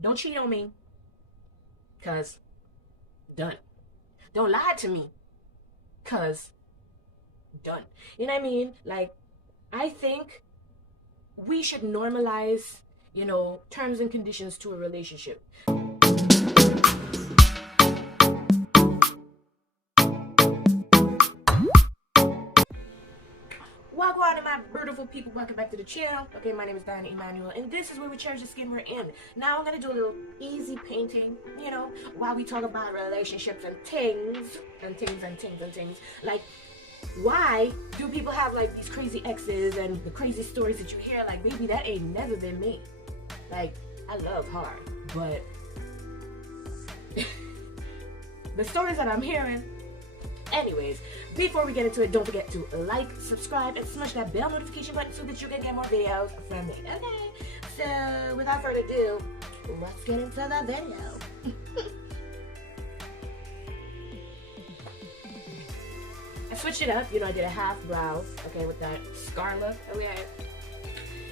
Don't cheat on me, cause done. Don't lie to me, cause done. You know what I mean? Like, I think we should normalize, terms and conditions to a relationship. Welcome to my beautiful people. Welcome back to the channel. Okay, my name is Emanuel, and this is where we cherish the skin we're in. Now I'm gonna do a little easy painting, while we talk about relationships and things, Like, why do people have like these crazy exes and the crazy stories that you hear? Like, baby, that ain't never been me. Like, I love hard, but the stories that I'm hearing. Anyways, before we get into it, don't forget to like, subscribe, and smash that bell notification button so that you can get more videos from me. Okay, so without further ado, let's get into the video. I switched it up, I did a half brow, okay, with that scar look, okay.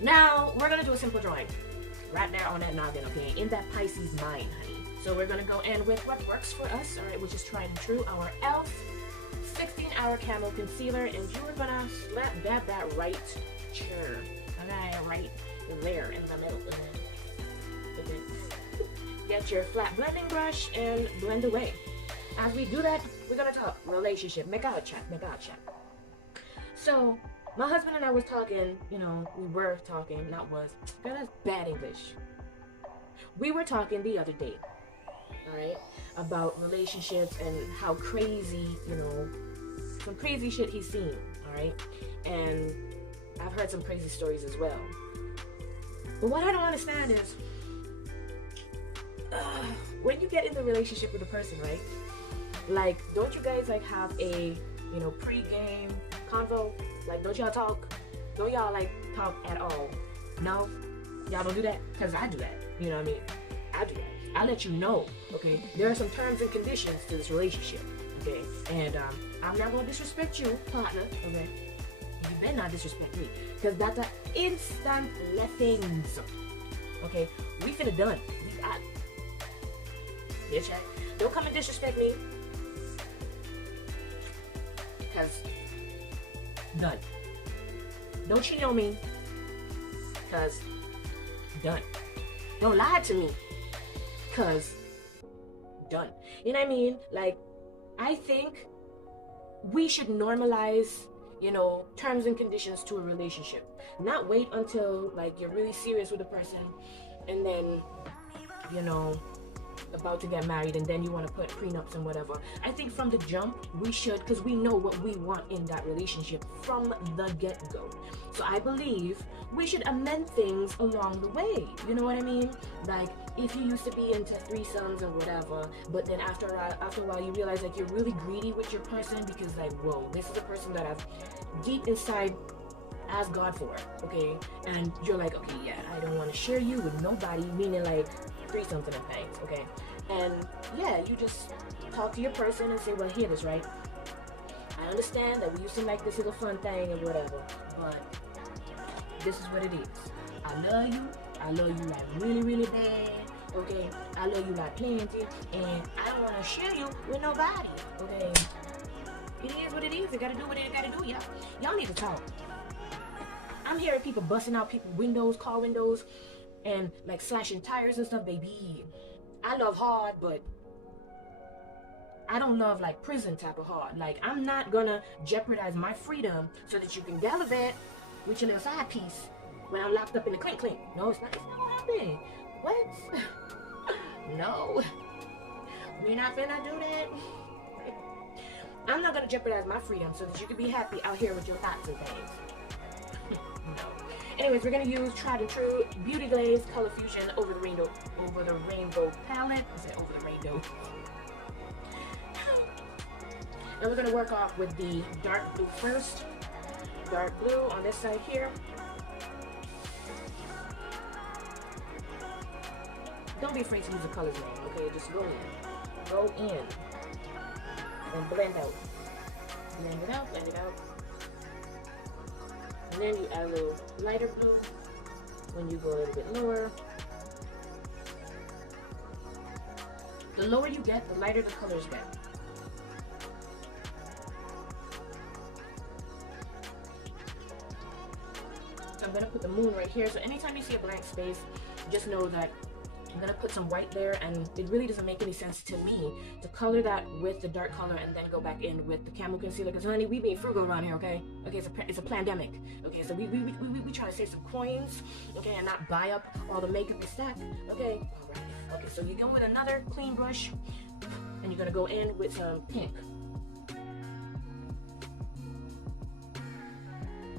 Now, we're gonna do a simple drawing right there on that noggin, okay, in that Pisces mind, honey. So we're gonna go in with what works for us, alright, which is tried and true, our e.l.f. 16-hour Camo Concealer, and you are gonna slap that right chair, okay, right there in the middle. Okay. Get your flat blending brush and blend away. As we do that, we're gonna talk relationship, make out chat. So, my husband and I was talking, we were talking, that's bad English. We were talking the other day, alright, about relationships and how crazy, some crazy shit he's seen, alright? And I've heard some crazy stories as well. But what I don't understand is, when you get in the relationship with a person, right? Like, don't you guys like have a, pre-game convo? Like, don't y'all talk? Don't y'all like talk at all? No? Y'all don't do that? Because I do that. You know what I mean? I do that. I let you know, okay? There are some terms and conditions to this relationship, okay? And I'm not gonna disrespect you, partner, okay? You better not disrespect me, because that's an instant lessons, okay? We finna done. We got it. Bitch, don't come and disrespect me, because done. Don't cheat on me, because done. Don't lie to me, because done. You know what I mean? Like, I think we should normalize, terms and conditions to a relationship. Not wait until, like, you're really serious with a person and then, about to get married and then you want to put prenups and whatever. I think from the jump, we should, because we know what we want in that relationship from the get-go. So I believe we should amend things along the way. You know what I mean? Like, if you used to be into threesomes and whatever, but then after a while you realize like you're really greedy with your person because like, whoa, this is a person that I've deep inside asked God for, okay? And you're like, okay, yeah, I don't want to share you with nobody, meaning like threesomes and things, okay? And yeah, you just talk to your person and say, well, hear this, right? I understand that we used to like this little fun thing and whatever, but this is what it is. I love you like really, really bad, okay? I love you like plenty, and I don't want to share you with nobody, okay? It is what it is. It gotta do what it gotta do, y'all. Y'all need to talk. I'm hearing people busting out people's windows, car windows, and like slashing tires and stuff, baby. I love hard, but I don't love like prison type of hard. Like, I'm not gonna jeopardize my freedom so that you can gallivant with your little side piece when I'm locked up in the clink clink. No, it's not gonna happen. What? No. We're not finna do that. I'm not gonna jeopardize my freedom so that you can be happy out here with your thoughts and things. No. Anyways, we're gonna use tried and true Beauty Glaze Color Fusion over the rainbow palette. I said over the rainbow. And we're gonna work off with the dark blue first. Dark blue on this side here. Don't be afraid to use the colors, man. Okay, just go in and blend out. Blend it out, blend it out. And then you add a little lighter blue when you go a little bit lower. The lower you get, the lighter the colors get. So I'm gonna put the moon right here. So anytime you see a blank space, just know that I'm gonna put some white there, and it really doesn't make any sense to me to color that with the dark color and then go back in with the Camo Concealer, because honey, we being frugal around here, okay? Okay, it's a pandemic, okay? So we trying to save some coins, okay, and not buy up all the makeup and stack, okay? All right, okay, so you go with another clean brush, and you're gonna go in with some pink.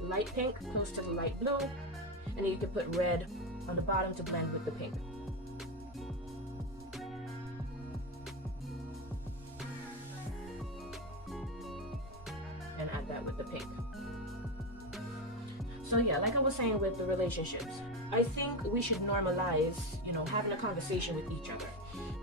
Light pink, close to the light blue, and then you can put red on the bottom to blend with the pink. And add that with the pink. So yeah, like I was saying with the relationships, I think we should normalize, you know, having a conversation with each other.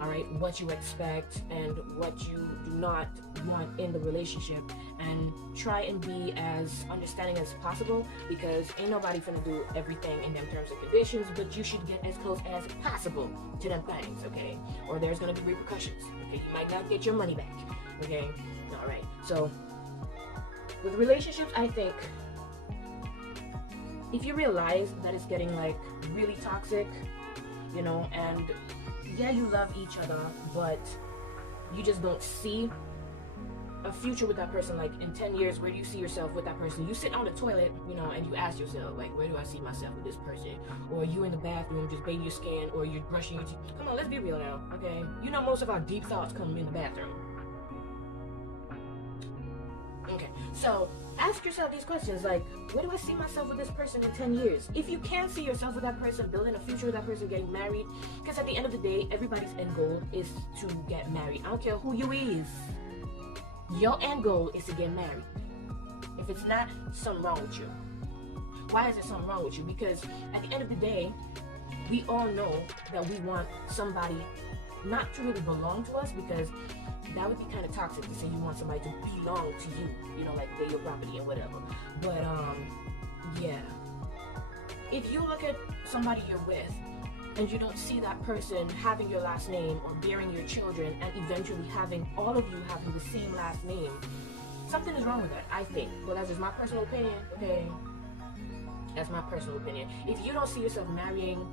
All right, what you expect and what you do not want in the relationship, and try and be as understanding as possible, because ain't nobody finna do everything in them terms and conditions, but you should get as close as possible to them things, okay? Or there's gonna be repercussions, okay? You might not get your money back, okay? All right, so with relationships, I think if you realize that it's getting like really toxic, you know, and yeah, you love each other, but you just don't see a future with that person. Like in 10 years, where do you see yourself with that person? You sit on the toilet, you know, and you ask yourself, like, where do I see myself with this person? Or you in the bathroom just bathing your skin, or you're brushing your teeth. Come on, let's be real now, okay? You know, most of our deep thoughts come in the bathroom. Okay, so ask yourself these questions, like, where do I see myself with this person in 10 years? If you can see yourself with that person, building a future with that person, getting married, because at the end of the day, everybody's end goal is to get married. I don't care who you is. Your end goal is to get married. If it's not, something wrong with you. Why is there something wrong with you? Because at the end of the day, we all know that we want somebody not to really belong to us, because that would be kind of toxic to say you want somebody to belong to you, you know, like they're your property and whatever. But yeah, if you look at somebody you're with and you don't see that person having your last name or bearing your children and eventually having all of you having the same last name, something is wrong with that, I think. Well, that's just my personal opinion, okay? That's my personal opinion. If you don't see yourself marrying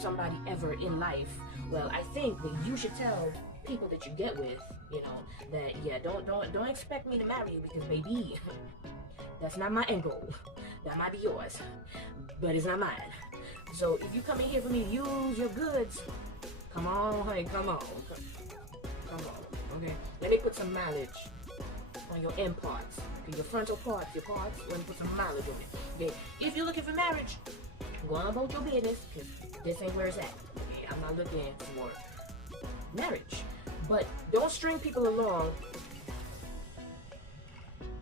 somebody ever in life, well, I think that you should tell people that you get with, you know, that yeah, don't expect me to marry you, because baby, that's not my end goal. That might be yours, but it's not mine. So if you come in here for me to use your goods, come on, honey, come on, okay? Let me put some mileage on your end parts, okay? Your frontal parts, your parts. Let me put some mileage on it, okay? If you're looking for marriage, go on about your business, because this ain't where it's at, okay? I'm not looking for marriage. But don't string people along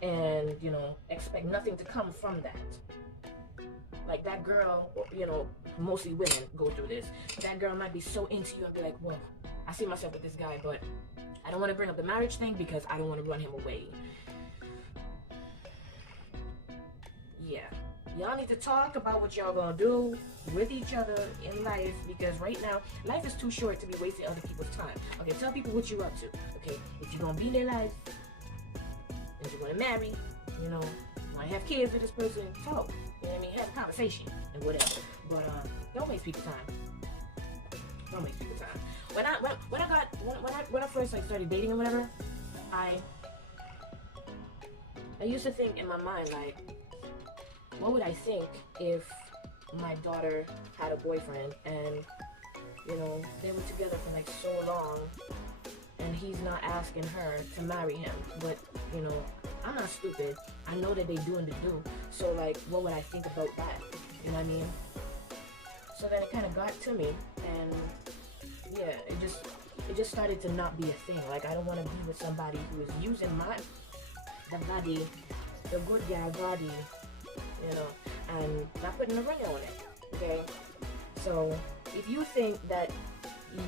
and, you know, expect nothing to come from that. Like that girl, you know, mostly women go through this. That girl might be so into you and be like, well, I see myself with this guy, but I don't want to bring up the marriage thing because I don't want to run him away. Yeah. Y'all need to talk about what y'all gonna do with each other in life, because right now, life is too short to be wasting other people's time. Okay, tell people what you're up to. Okay, if you're gonna be in their life, if you're gonna marry, you know, you wanna have kids with this person, talk. You know what I mean? Have a conversation and whatever. But don't waste people's time. Don't waste people's time. When I first like started dating or whatever, I used to think in my mind, like, what would I think if my daughter had a boyfriend and, you know, they were together for like so long and he's not asking her to marry him? But, you know, I'm not stupid. I know that they doing the do. So like, what would I think about that? You know what I mean? So then it kind of got to me, and yeah, it just started to not be a thing. Like, I don't want to be with somebody who is using the body, the good guy body, you know, and not putting a ring on it, okay? So if you think that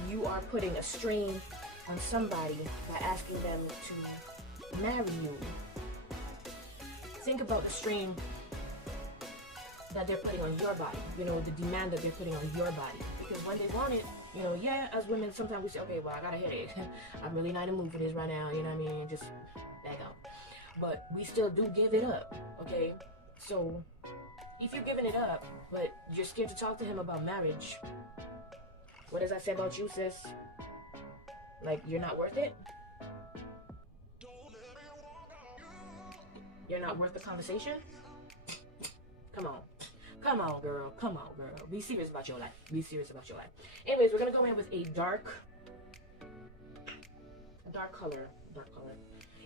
you are putting a strain on somebody by asking them to marry you, think about the strain that they're putting on your body, you know, the demand that they're putting on your body. because when they want it, you know, yeah, as women, sometimes we say, okay, well, I got a headache. I'm really not in the mood for this right now, you know what I mean? Just back out. But we still do give it up, okay? So, if you're giving it up, but you're scared to talk to him about marriage, what does that say about you, sis? Like, you're not worth it? You're not worth the conversation? Come on. Come on, girl. Come on, girl. Be serious about your life. Be serious about your life. Anyways, we're going to go in with a dark color. Dark color.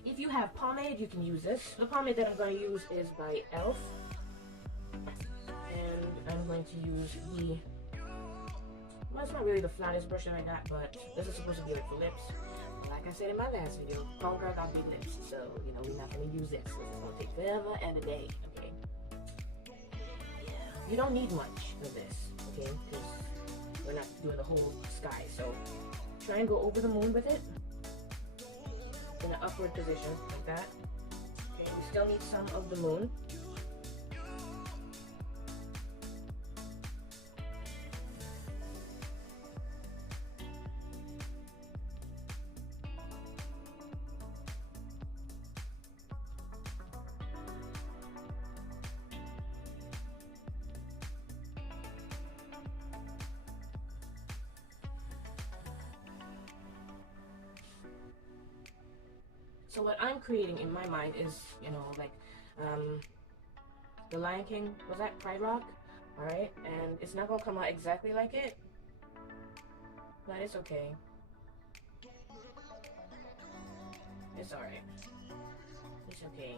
If you have pomade, you can use this. The pomade that I'm going to use is by e.l.f. And I'm going to use the... Well, it's not really the flattest brush that I got, but this is supposed to be like for lips. Like I said in my last video, homegirl got big lips, so, you know, we're not going to use this. This is going to take forever and a day, okay? Yeah. You don't need much of this, okay? Because we're not doing the whole sky, so try and go over the moon with it in an upward position, like that. Okay, we still need some of the moon. So what I'm creating in my mind is, you know, like, the Lion King, was that Pride Rock? Alright, and it's not gonna come out exactly like it, but it's okay. It's alright. It's okay.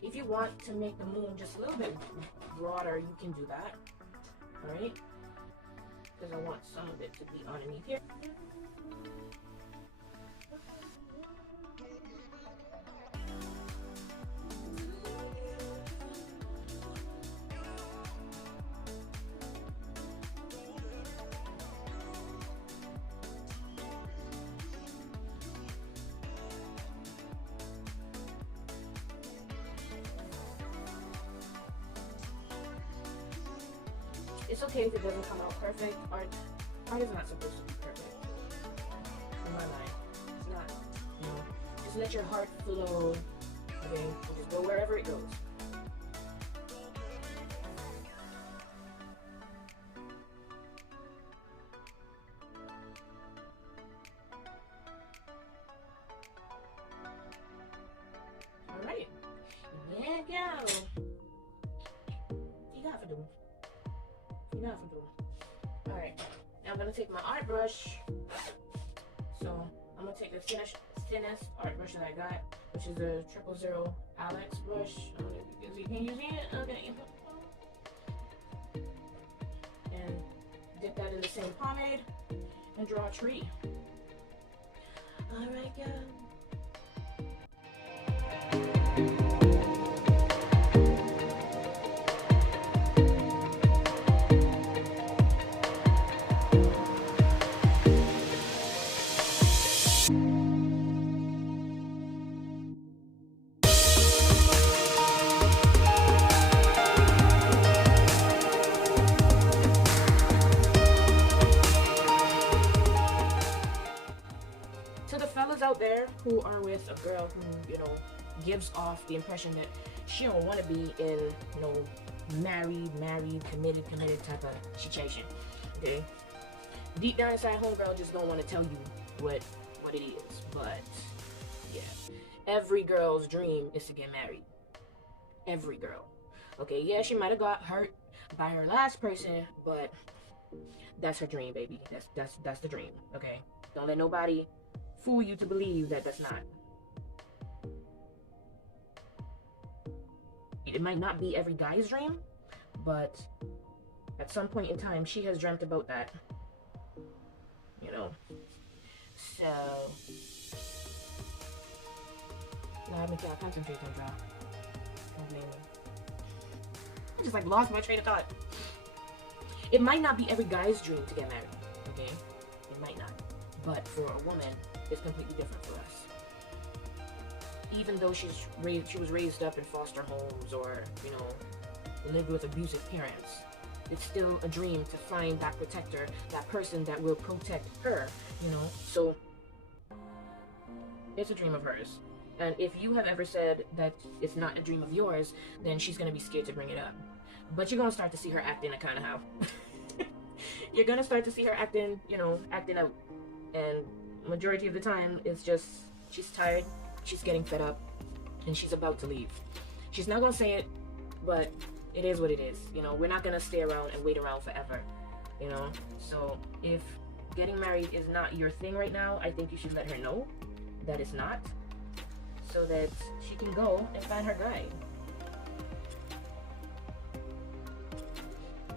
If you want to make the moon just a little bit broader, you can do that. Alright? Because I want some of it to be underneath here. It's okay if it doesn't come out perfect. Art is not supposed to be perfect. In my mind. It's not. You know, just let your heart flow. Okay? Just go wherever it goes. Alright. There you go. You got to do. Alright, now I'm going to take my art brush. So I'm going to take the thinnest art brush that I got, which is the 000 Alex brush. Can you see it? Okay. And dip that in the same pomade and draw a tree. Alright, guys. Out there who are with a girl who, you know, gives off the impression that she don't want to be in, you know, married, committed type of situation. Okay, deep down inside, homegirl just don't want to tell you what it is. But yeah, every girl's dream is to get married. Every girl. Okay, yeah, she might have got hurt by her last person, but that's her dream, baby. That's the dream. Okay, don't let nobody fool you to believe that that's not. It might not be every guy's dream, but at some point in time, she has dreamt about that. You know. So, now I can't concentrate on that. Don't blame me. I just like lost my train of thought. It might not be every guy's dream to get married. Okay, it might not. But for a woman, it's completely different for us. Even though she was raised up in foster homes or, you know, lived with abusive parents, it's still a dream to find that protector, that person that will protect her, you know. So it's a dream of hers. And if you have ever said that it's not a dream of yours, then she's gonna be scared to bring it up. But you're gonna start to see her acting a kind of how. You're gonna start to see her acting, you know, acting out. And majority of the time, it's just she's tired, she's getting fed up, and she's about to leave. She's not gonna say it, but it is what it is. You know, we're not gonna stay around and wait around forever. You know, so if getting married is not your thing right now, I think you should let her know that it's not, so that she can go and find her guy.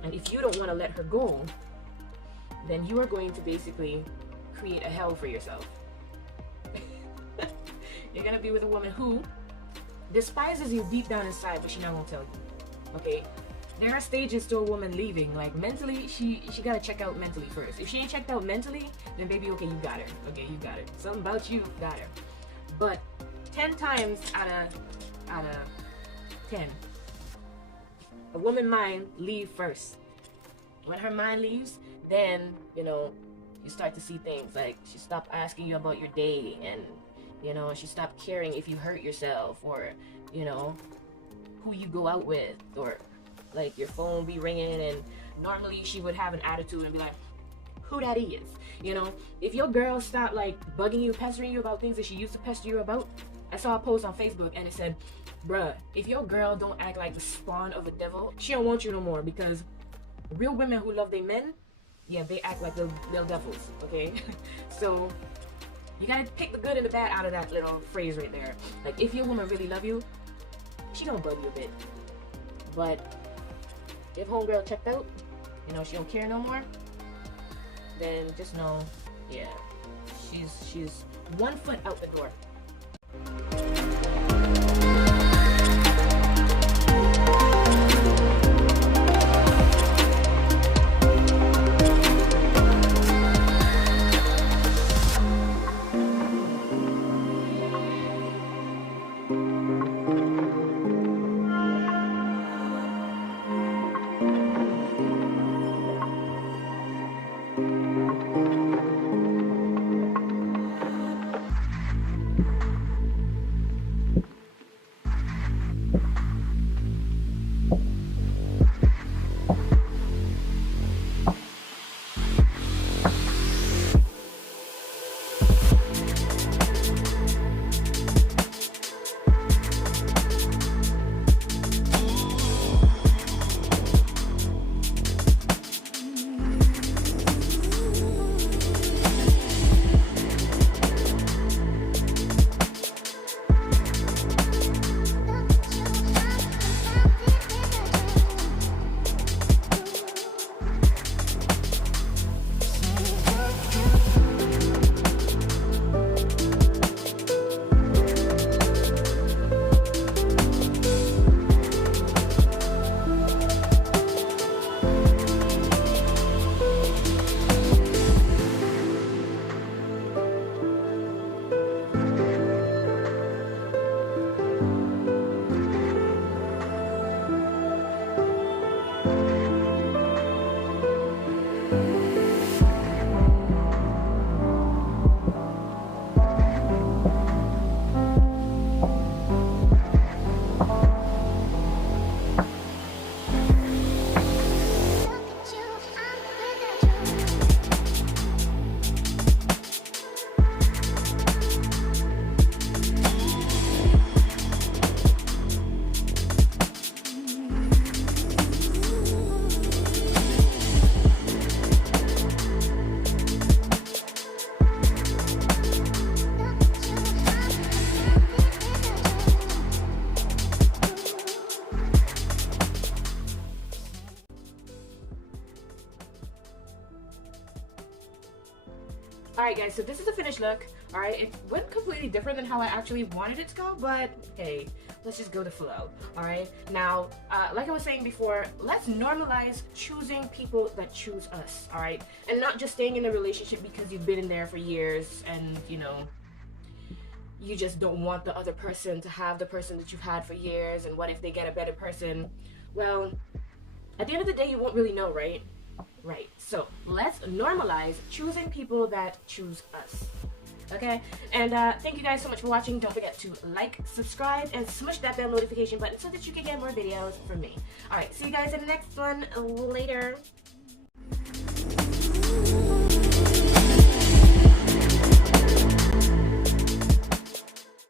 And if you don't want to let her go, then you are going to basically create a hell for yourself. You're gonna be with a woman who despises you deep down inside, but she's not gonna tell you. Okay? There are stages to a woman leaving. Like mentally, she gotta check out mentally first. If she ain't checked out mentally, then baby, okay, you got her. Okay, you got her. Something about you got her. But 10 times out of 10, a woman mind leave first. When her mind leaves, then, you know, you start to see things like she stopped asking you about your day, and, you know, she stopped caring if you hurt yourself, or, you know, who you go out with, or like your phone be ringing, and normally she would have an attitude and be like, who that is? You know, if your girl stopped like bugging you, pestering you about things that she used to pester you about. I saw a post on Facebook and it said, bruh, if your girl don't act like the spawn of a devil, she don't want you no more, because real women who love their men, yeah, they act like they're devils, okay? So you gotta pick the good and the bad out of that little phrase right there. Like, if your woman really love you, she gonna bug you a bit. But if homegirl checked out, you know, she don't care no more, then just know, yeah, she's 1 foot out the door. Alright guys, so this is the finished look. Alright, it went completely different than how I actually wanted it to go, but hey, let's just go the flow. Alright, now, like I was saying before, let's normalize choosing people that choose us, alright? And not just staying in a relationship because you've been in there for years and, you know, you just don't want the other person to have the person that you've had for years, and what if they get a better person? Well, At the end of the day, you won't really know, right? Right. So let's normalize choosing people that choose us. Okay? And thank you guys so much for watching. Don't forget to like, subscribe, and smush that bell notification button so that you can get more videos from me. Alright, see you guys in the next one. Later.